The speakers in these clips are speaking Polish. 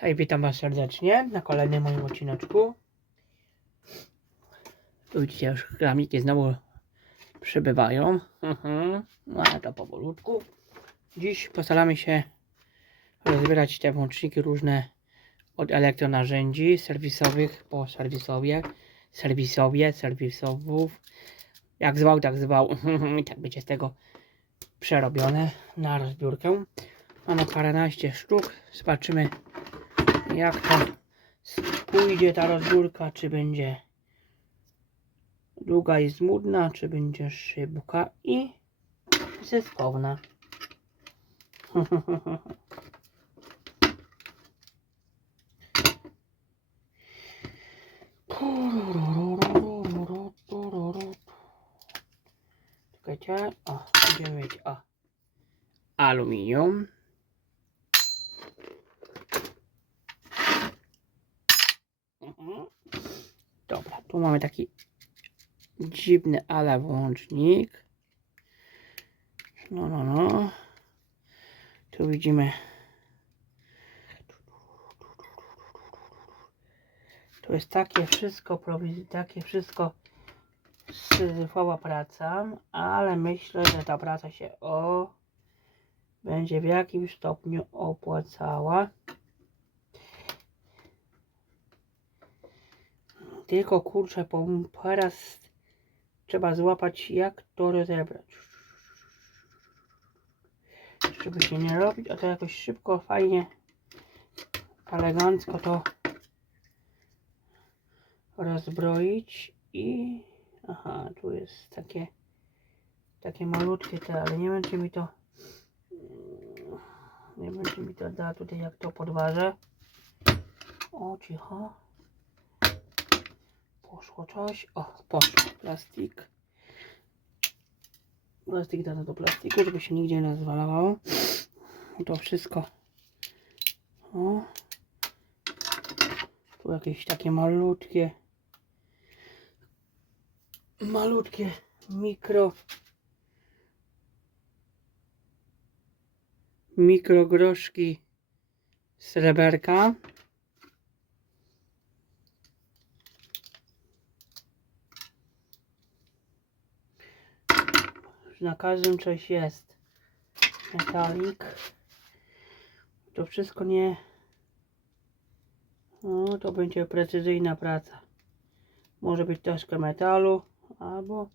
Hej, witam Was serdecznie na kolejnym moim odcineczku. Tu widzicie, już kramiki znowu przybywają. Mhm. No ale to powolutku. Dziś postaramy się rozbierać te włączniki różne od elektronarzędzi serwisowych po serwisowie, serwisowie, serwisowów. Jak zwał, tak zwał. I tak będzie z tego przerobione na rozbiórkę. Mamy paręnaście sztuk. Zobaczymy jak to pójdzie ta rozbiórka, czy będzie długa i zmudna, czy będzie szybka i zyskowna. Czekajcie, o, będziemy mieć, o, aluminium. Dobra, tu mamy taki dziwny ale włącznik. No, no, no. Tu widzimy. Tu jest takie wszystko, takie wszystko syzyfowa praca, ale myślę, że ta praca się o będzie w jakimś stopniu opłacała. Tylko kurczę, bo teraz trzeba złapać jak to rozebrać. Żeby się nie robić, a to jakoś szybko, fajnie, elegancko to rozbroić i aha, tu jest takie takie malutkie te, ale nie czy mi to nie czy mi to da tutaj jak to podważę. O, cicho. Poszło coś. O, poszło. Plastik. Plastik dano do plastiku, żeby się nigdzie nie zwalało. To wszystko. O. Tu jakieś takie malutkie. Malutkie mikro. Mikrogroszki sreberka. Na każdym coś jest. Metalik. To wszystko nie. No, to będzie precyzyjna praca. Może być troszkę metalu, albo.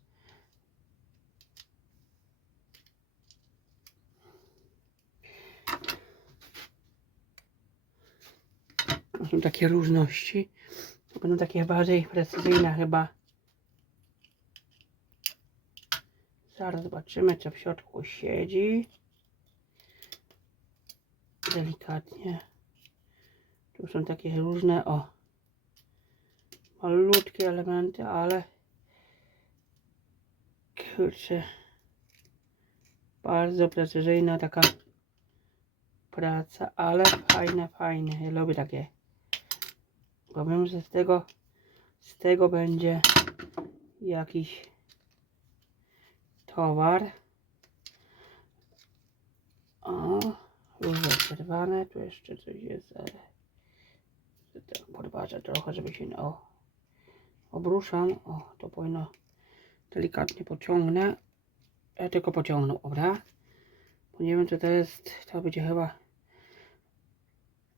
To są takie różności. To będą takie bardziej precyzyjne chyba. Zaraz zobaczymy, co w środku siedzi. Delikatnie. Tu są takie różne, o, malutkie elementy, ale kurczę, bardzo precyzyjna taka praca, ale fajne, fajne. Ja lubię takie. Bo wiem, że z tego, z tego będzie jakiś towar. O, już jest przerwane. Tu jeszcze coś jest. ale Podważę trochę, żeby się nie o, obruszam. O, to powinno delikatnie pociągnę. Ja tylko pociągnę, dobra? Bo nie wiem co to jest. To będzie chyba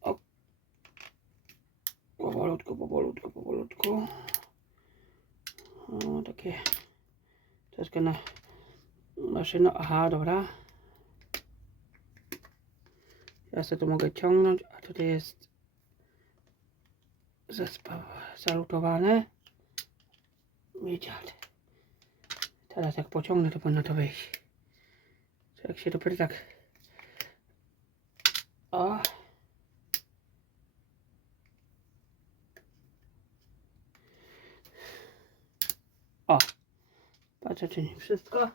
o, powolutku, powolutku, powolutku. O, takie troszkę na maszyno. Aha, dobra. Ja sobie tu mogę ciągnąć, a tutaj jest zespa- zalutowane. Wiedziałem. Teraz jak pociągnę, to powinno to wyjść. To jak się dopiero tak... O. O. Patrzę, czy nie wszystko.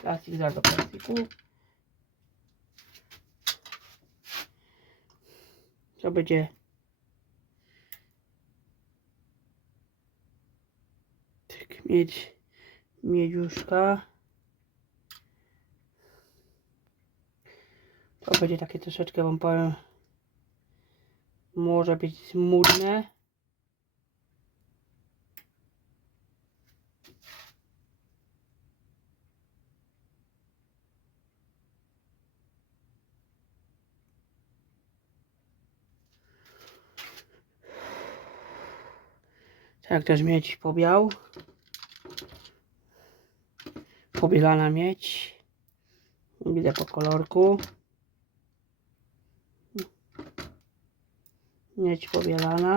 Plastik za do plastiku. To będzie tak mieć miedziuszka. To będzie takie troszeczkę wam powiem może być smutne. Tak też mieć pobiał. Pobielana mieć. Widzę po kolorku. Miedź pobielana.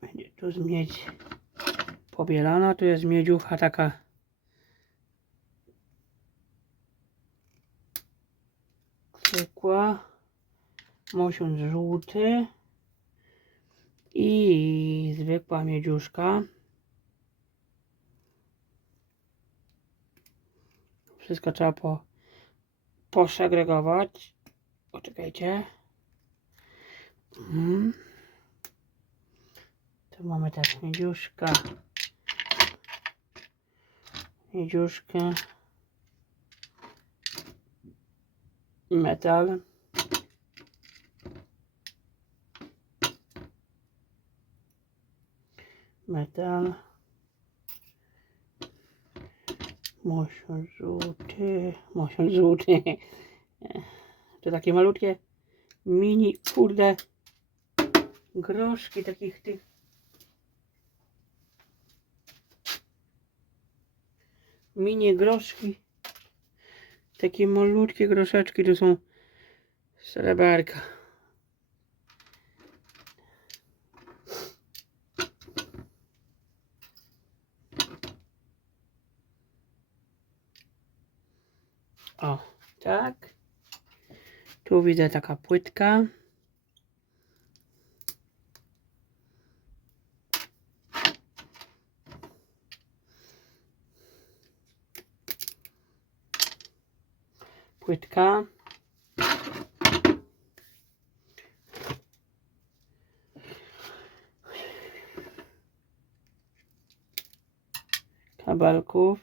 Będzie tu z miedź pobielana. Tu jest miedziucha taka. Zwykła. Mosiąc żółty. I zwykła miedziuszka. Wszystko trzeba po, posegregować. Poczekajcie. Mhm. Tu mamy tak miedziuszka. Miedziuszkę. Metal. Metal. Mosiąc żółty. Mosiąc żółty. To takie malutkie mini, kurde, groszki takich tych. Mini groszki. Takie malutkie groszeczki to są sreberka. O, tak. Tu widzę taka płytka. Płytka. Kabelków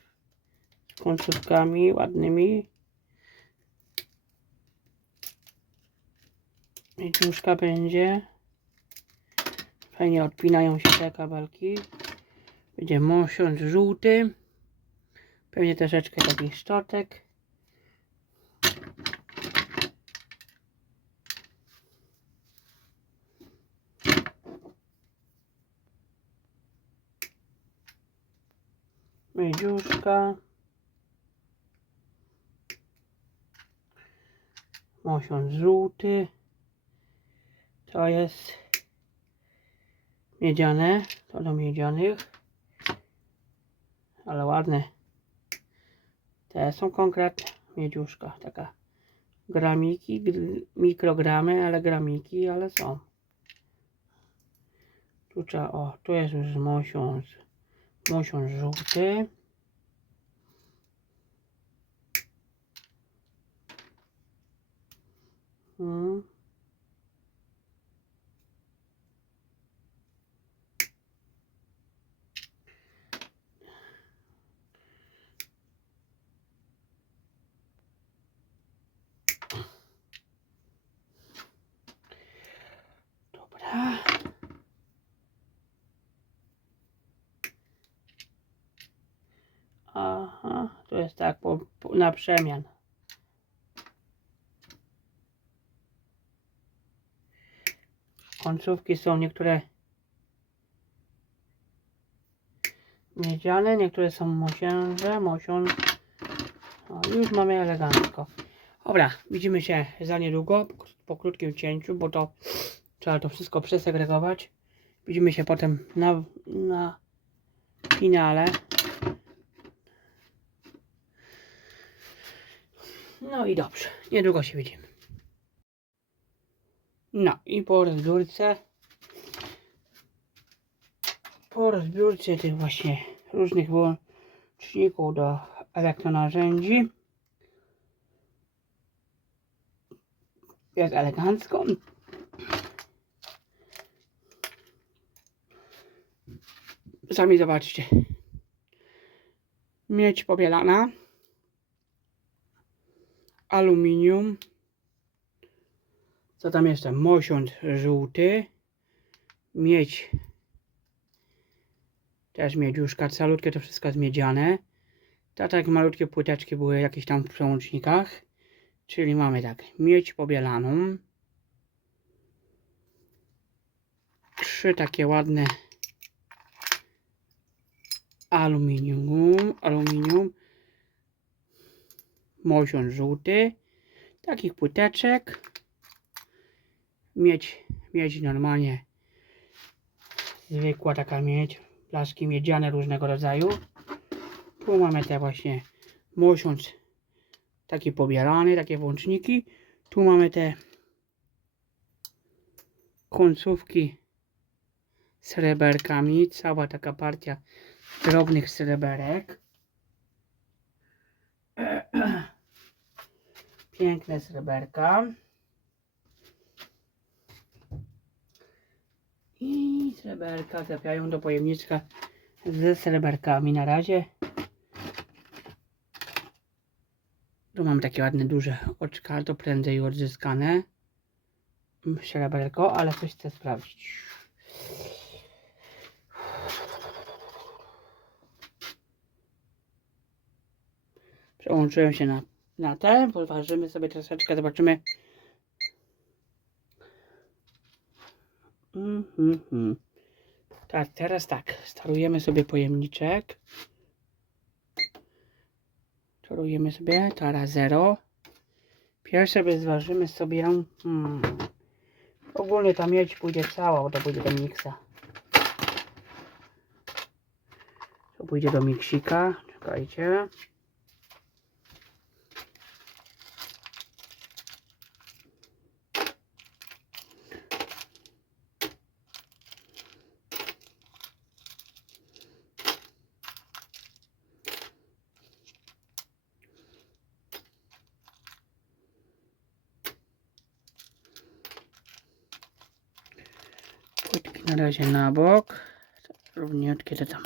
z końcówkami ładnymi. Miedziuszka będzie. Fajnie odpinają się te kabelki. Będzie mosiąc żółty. Pewnie troszeczkę takich szczotek. Miedziuszka. Mosiąc żółty. To jest miedziane. To do miedzianych. Ale ładne. Te są konkretne. Miedziuszka. Taka gramiki, gr- mikrogramy, ale gramiki, ale są. Tu trzeba, o, tu jest już mosiąc, mosiąc żółty. Hmm. Dobra. Aha, to jest tak po, po, na przemian. Końcówki są niektóre miedziane, niektóre są mosięże, mosiąc. O, już mamy elegancko. Dobra, widzimy się za niedługo, po, po krótkim cięciu, bo to trzeba to wszystko przesegregować. Widzimy się potem na, na finale. No i dobrze, niedługo się widzimy. No i po rozbiórce, po rozbiórce tych właśnie różnych wyłączników do elektronarzędzi jest elegancko. Sami zobaczcie. Miedź pobielana. Aluminium. Co tam jeszcze? Mosiąc żółty. Miedź. Też miedziuszka. Calutkie to wszystko zmiedziane. To tak malutkie płyteczki były jakieś tam w przełącznikach. Czyli mamy tak. Miedź pobielaną. Trzy takie ładne aluminium. Aluminium. Mosiąc żółty. Takich płyteczek. Miedź, miedź normalnie. Zwykła taka miedź. Blaszki miedziane różnego rodzaju. Tu mamy te właśnie mosiąc taki pobierany, takie włączniki. Tu mamy te końcówki sreberkami. Cała taka partia drobnych sreberek. Piękne sreberka. I sreberka trafiają do pojemniczka ze sreberkami na razie. Tu mam takie ładne duże oczka, to prędzej odzyskane. Sreberko, ale coś chcę sprawdzić. Przełączyłem się na, na te, poważymy sobie troszeczkę, zobaczymy. Mhm. Tak, teraz tak, starujemy sobie pojemniczek. Czarujemy sobie, tara 0. Pierwsze zważymy sobie, hmm, ogólnie ta miedź pójdzie cała, bo to pójdzie do miksa. To pójdzie do miksika, czekajcie. Płytki na razie na bok. Równiutkie to tam.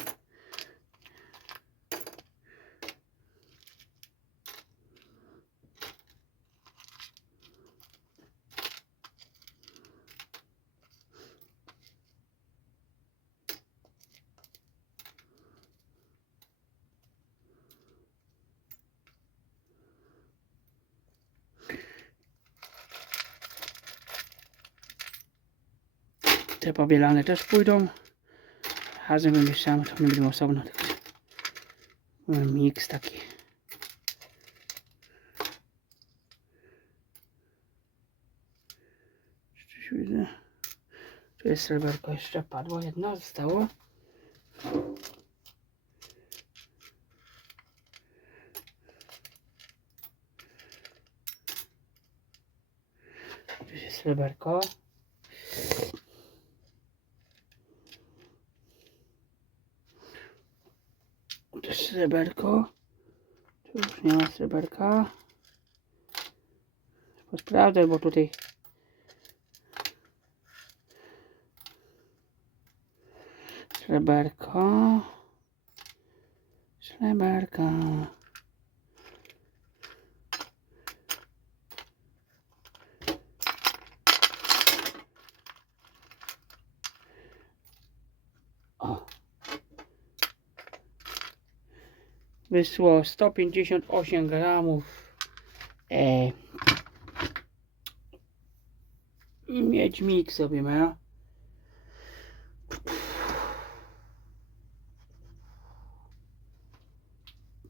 Te pobielane też pójdą. Razem wymieszamy, to nie będziemy osobno. Miks taki. Coś widzę. Tu jest sreberko jeszcze padło, jedno zostało. Tu jest sreberko. Tu jest sreberko. Tu już nie ma sreberka. Sprawdzę, bo tutaj sreberko. Sreberka. Wyszło 158 gramów e, miedź mix robimy.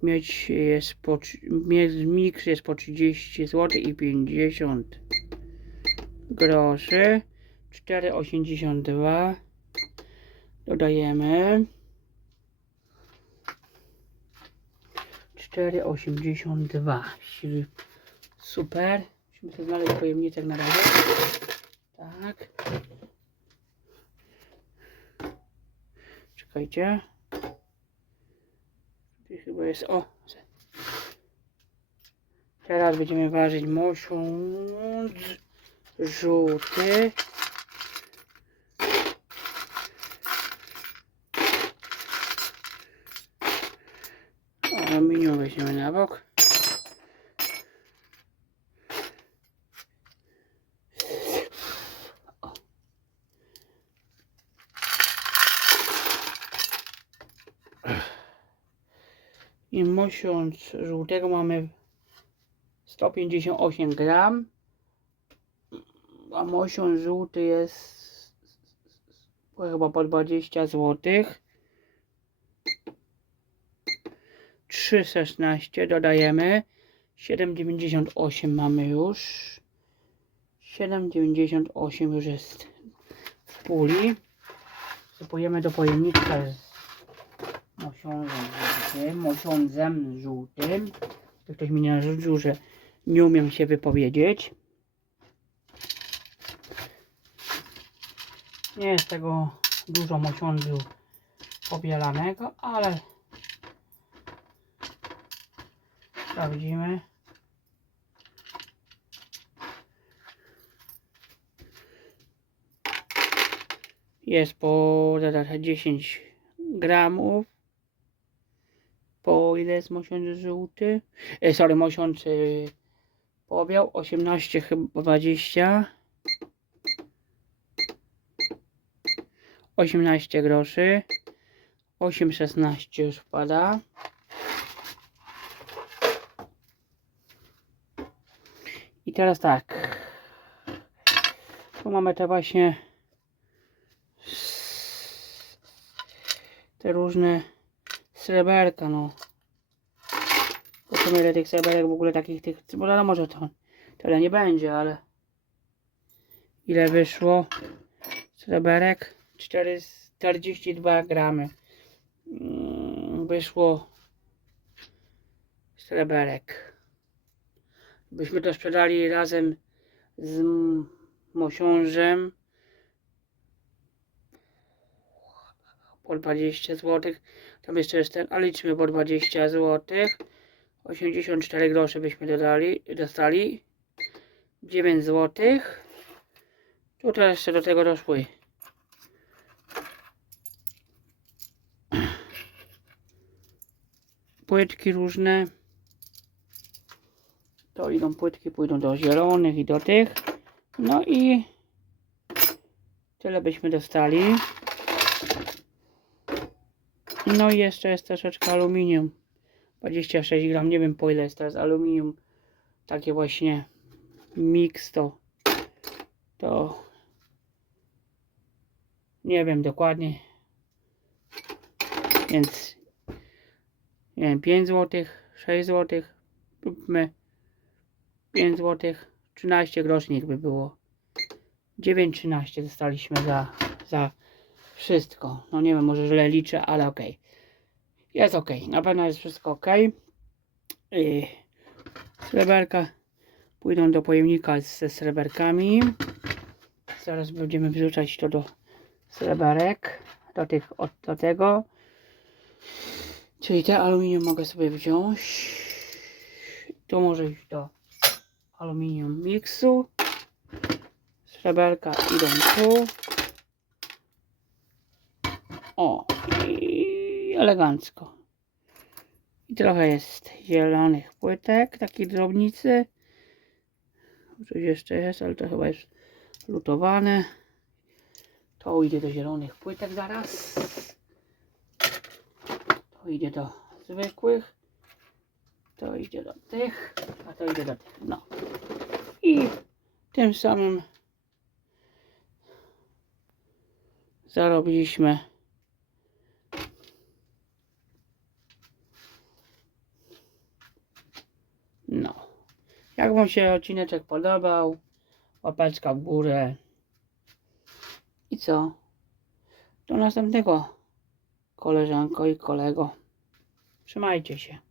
Miedź jest po, miedź mix jest po 30 zł i 50 groszy. 4,82 dodajemy. 4,82. Czyli Super. Musimy sobie znaleźć pojemniczek na razie. Tak. Czekajcie. Tu chyba jest. O! Teraz będziemy ważyć mosiądz żółty. weźmiemy na bok. I mosiąc żółtego mamy 158 gram, a mosiąc żółty jest chyba po 20 złotych. 3,16 dodajemy. 7,98 mamy już. 7,98 już jest w puli. Wsypujemy do pojemnika z mosiądzem żółtym. Mosiądzem żółtym. To ktoś mi narzucił, że nie umiem się wypowiedzieć. Nie jest tego dużo mosiądzu pobielanego, ale sprawdzimy. Jest po zaraz 10 gramów. Po ile jest mosiądz żółty? E, sorry, mosiądz y, pobiał 18 chyba 20. 18 groszy. 8,16 już wpada. I teraz tak. Tu mamy te właśnie te różne sreberka, no. Zobaczymy ile tych sreberek w ogóle takich tych, bo no może to tyle nie będzie, ale ile wyszło sreberek? 4, 42 gramy Mm, wyszło sreberek. Byśmy to sprzedali razem z mosiążem po 20 zł. Tam jeszcze jest ten, ale liczmy po 20 zł. 84 grosze byśmy dodali, dostali. 9 zł. Tutaj jeszcze do tego doszły. Płytki różne. To idą płytki, pójdą do zielonych i do tych. No i tyle byśmy dostali. No i jeszcze jest troszeczkę aluminium. 26 gram, nie wiem po ile jest teraz aluminium. Takie właśnie mix to. To nie wiem dokładnie. Więc nie wiem, 5 zł, 6 zł. Róbmy 5 zł, 13 groszy niech by było. 9,13 dostaliśmy za, za wszystko. No nie wiem, może źle liczę, ale okej. Jest ok, na pewno jest wszystko ok. Sreberka pójdą do pojemnika ze sreberkami. Zaraz będziemy wrzucać to do sreberek, do tych, od, do tego. Czyli te aluminium mogę sobie wziąć. To może iść do aluminium miksu. Sreberka idą tu. O, i elegancko. I trochę jest zielonych płytek, takich drobnicy. Coś jeszcze jest, ale to chyba jest lutowane. To idzie do zielonych płytek zaraz. To idzie do zwykłych. To idzie do tych, a to idzie do tych. No. I tym samym zarobiliśmy No. Jak Wam się odcineczek podobał, łapeczka w górę. I co? Do następnego, koleżanko i kolego. Trzymajcie się.